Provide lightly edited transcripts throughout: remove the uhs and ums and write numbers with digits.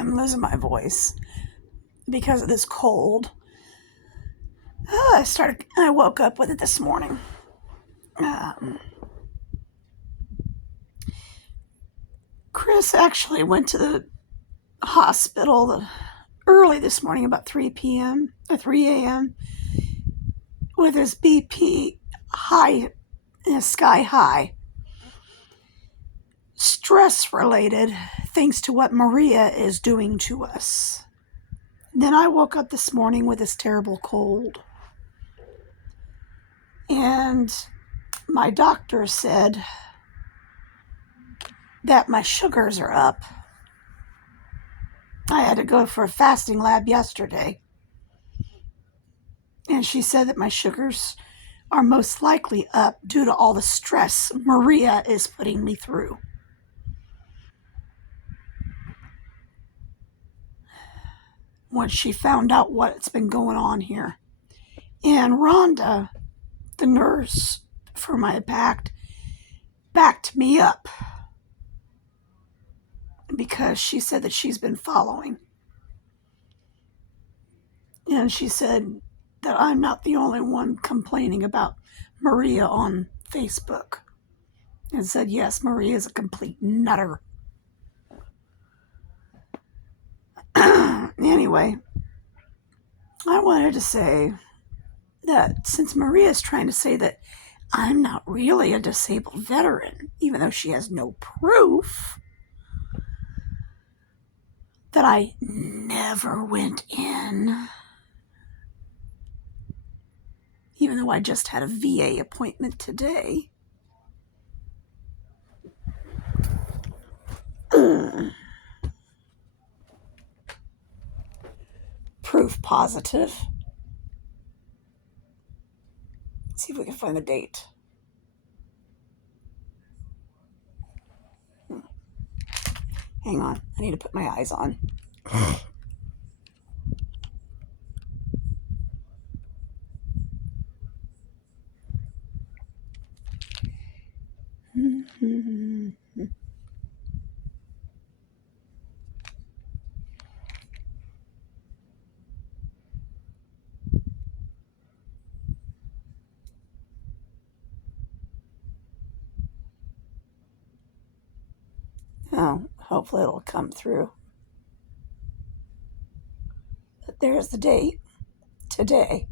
am losing my voice because of this cold. I woke up with it this morning. Chris actually went to the hospital early this morning, about 3 a.m., with his BP high, sky high. Stress related, thanks to what Maria is doing to us. Then I woke up this morning with this terrible cold. And my doctor said that my sugars are up. I had to go for a fasting lab yesterday. And she said that my sugars are most likely up due to all the stress Maria is putting me through. Once she found out what's been going on here. And Rhonda, the nurse for my backed me up because she said that she's been following. And she said that I'm not the only one complaining about Maria on Facebook. And said, yes, Maria is a complete nutter. Anyway, I wanted to say that since Maria is trying to say that I'm not really a disabled veteran, even though she has no proof that I never went in, even though I just had a VA appointment today. Proof positive. Let's see if we can find the date. Hang on, I need to put my eyes on. Oh, hopefully it'll come through. But there's the date. Today.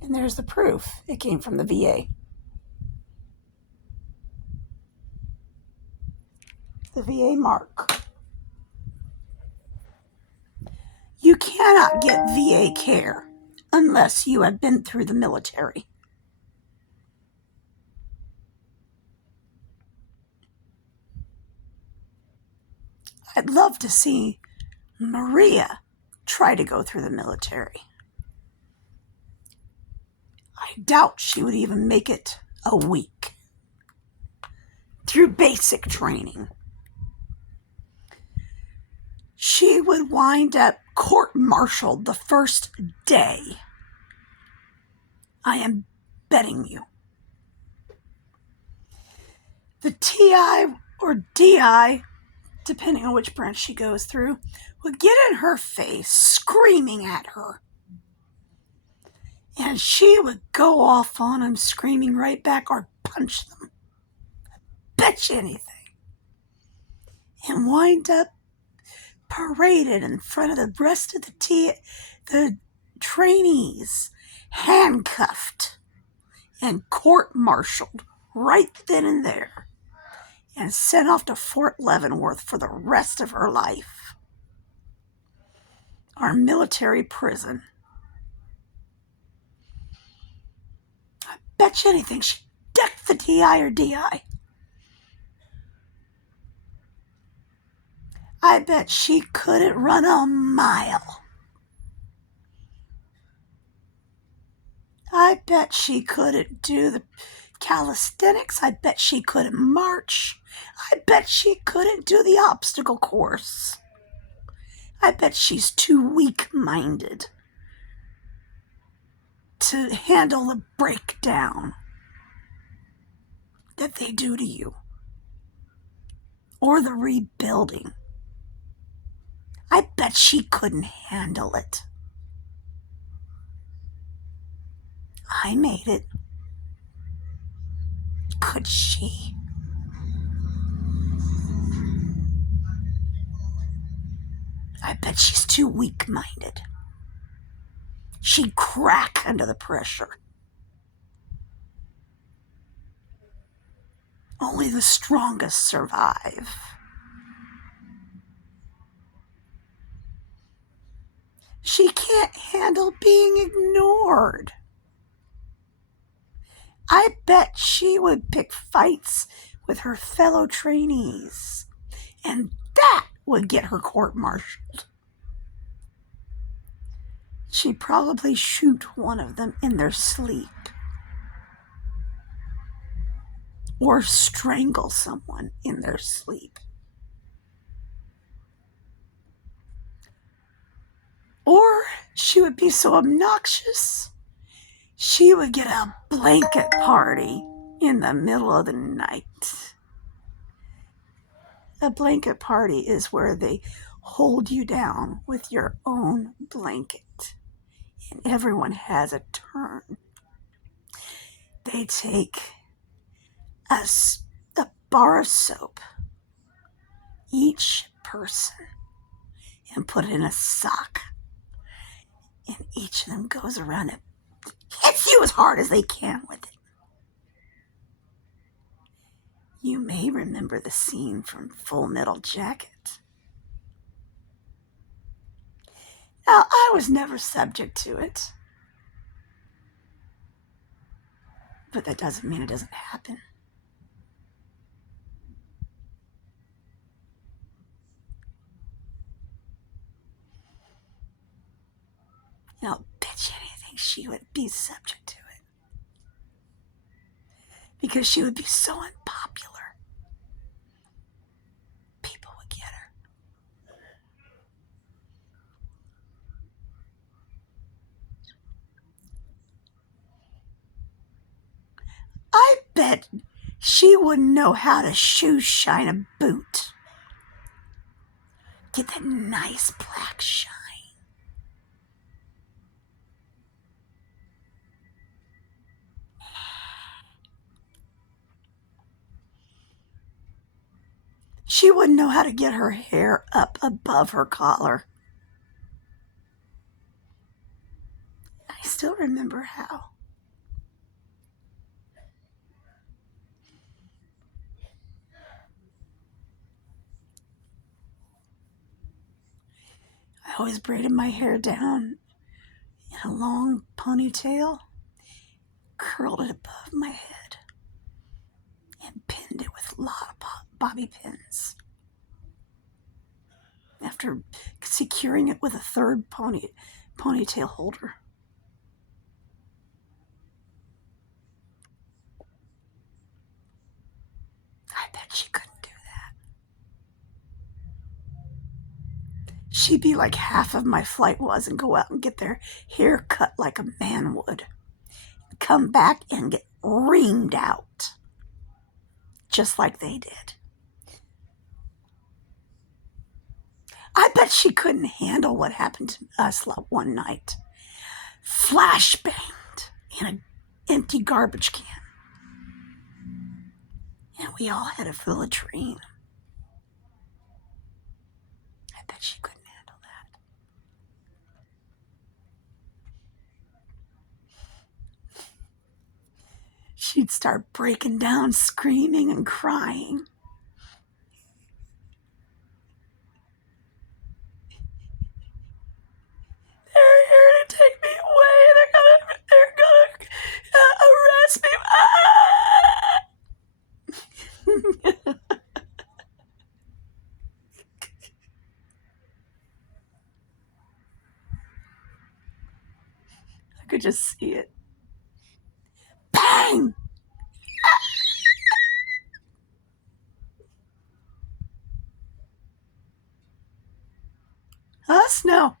And there's the proof. It came from the VA. The VA mark. You cannot get VA care unless you have been through the military. I'd love to see Maria try to go through the military. I doubt she would even make it a week through basic training. She would wind up court-martialed the first day. I am betting you. The TI or DI, depending on which branch she goes through, would get in her face, screaming at her. And she would go off on them, screaming right back, or punch them. Bet you anything. And wind up paraded in front of the rest of the trainees, handcuffed and court-martialed right then and there, and sent off to Fort Leavenworth for the rest of her life. Our military prison. I bet you anything she decked the TI or DI. I bet she couldn't run a mile. I bet she couldn't do the calisthenics. I bet she couldn't march. I bet she couldn't do the obstacle course. I bet she's too weak-minded to handle the breakdown that they do to you, or the rebuilding. I bet she couldn't handle it. I made it. Could she? I bet she's too weak-minded. She'd crack under the pressure. Only the strongest survive. She can't handle being ignored. I bet she would pick fights with her fellow trainees, and that would get her court-martialed. She'd probably shoot one of them in their sleep, or strangle someone in their sleep. Or she would be so obnoxious, she would get a blanket party in the middle of the night. A blanket party is where they hold you down with your own blanket, and everyone has a turn. They take a bar of soap, each person, and put it in a sock, and each of them goes around and hits you as hard as they can with it. You may remember the scene from Full Metal Jacket. Now, I was never subject to it, but that doesn't mean it doesn't happen. And I'll bet you anything she would be subject to it, because she would be so unpopular. People would get her. I bet she wouldn't know how to shoe shine a boot. Get that nice black shine. She wouldn't know how to get her hair up above her collar. I still remember how. I always braided my hair down in a long ponytail, curled it above my head, and pinned it with a lot of bobby pins. After securing it with a third ponytail holder. I bet she couldn't do that. She'd be like half of my flight was and go out and get their hair cut like a man would. Come back and get reamed out, just like they did. I bet she couldn't handle what happened to us one night. Flashbanged in an empty garbage can. And we all had to fill a dream. I bet she couldn't handle that. She'd start breaking down, screaming and crying. They're here to take me away. They're gonna arrest me. I could just see it. Bang! Us? No.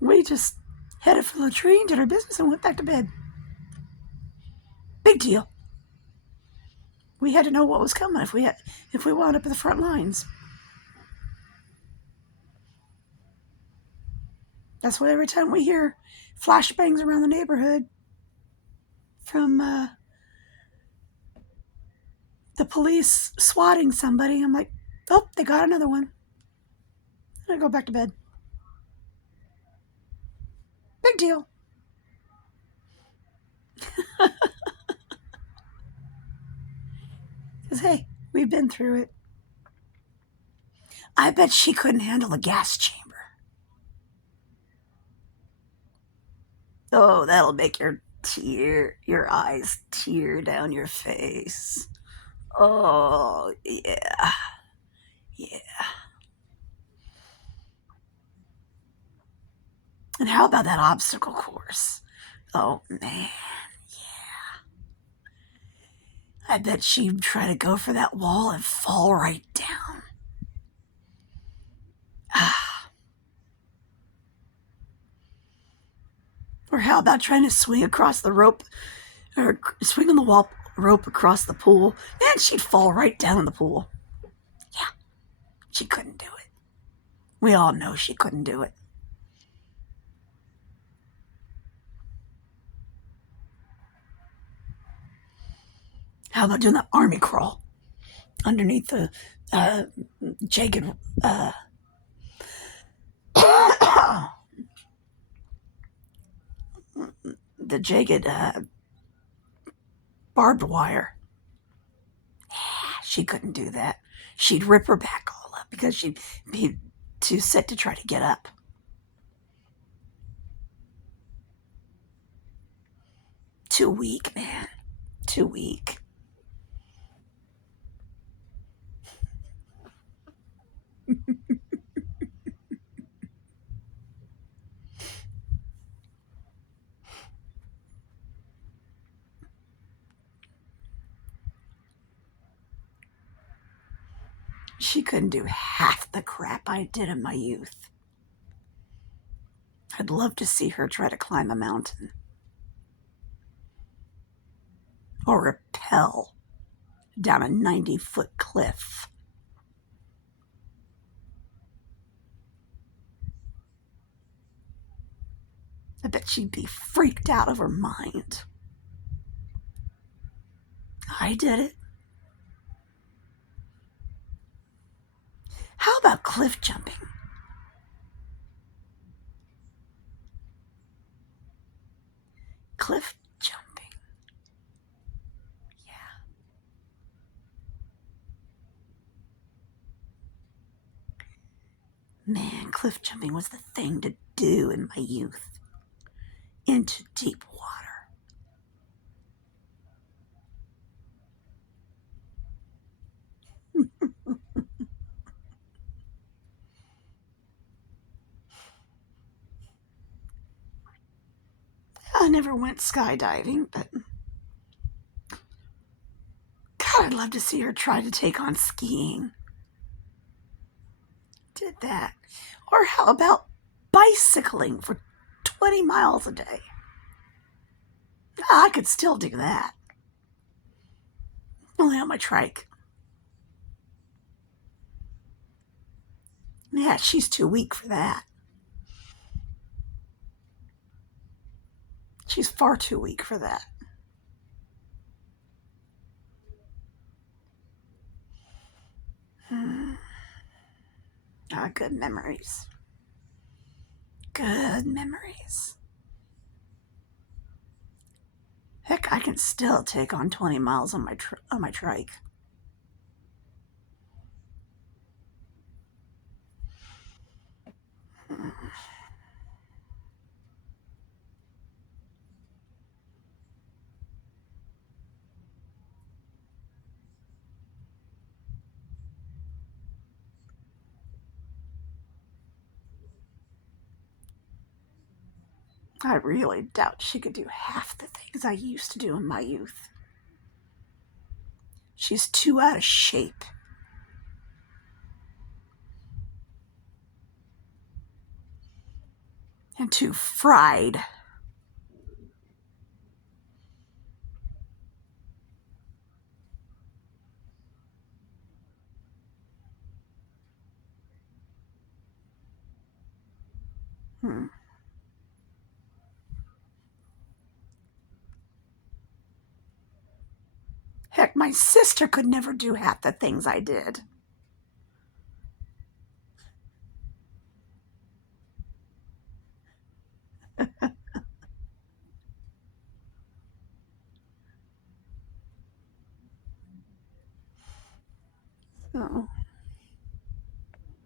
We just headed for the latrine, did our business, and went back to bed. Big deal. We had to know what was coming if we wound up at the front lines. That's why every time we hear flashbangs around the neighborhood from the police swatting somebody, I'm like, oh, they got another one. And I go back to bed. Big deal. Because, hey, we've been through it. I bet she couldn't handle a gas chamber. Oh, that'll make your eyes tear down your face. Oh, yeah. Yeah. And how about that obstacle course? Oh, man. I bet she'd try to go for that wall and fall right down. Or how about trying to swing across the rope, or swing on the wall rope across the pool? Man, she'd fall right down in the pool. Yeah, she couldn't do it. We all know she couldn't do it. How about doing the army crawl underneath the jagged the jagged barbed wire? She couldn't do that. She'd rip her back all up because she'd be too sick to try to get up. Too weak, man. Too weak. She couldn't do half the crap I did in my youth. I'd love to see her try to climb a mountain. Or rappel down a 90-foot cliff. I bet she'd be freaked out of her mind. I did it. How about cliff jumping? Cliff jumping. Yeah. Man, cliff jumping was the thing to do in my youth. Into deep water. I never went skydiving, but God, I'd love to see her try to take on skiing. Did that. Or how about bicycling for 20 miles a day? I could still do that. Only on my trike. Yeah, she's too weak for that. She's far too weak for that. Good memories. Good memories. Heck, I can still take on 20 miles on my trike. I really doubt she could do half the things I used to do in my youth. She's too out of shape. and too fried. Heck, my sister could never do half the things I did. Oh.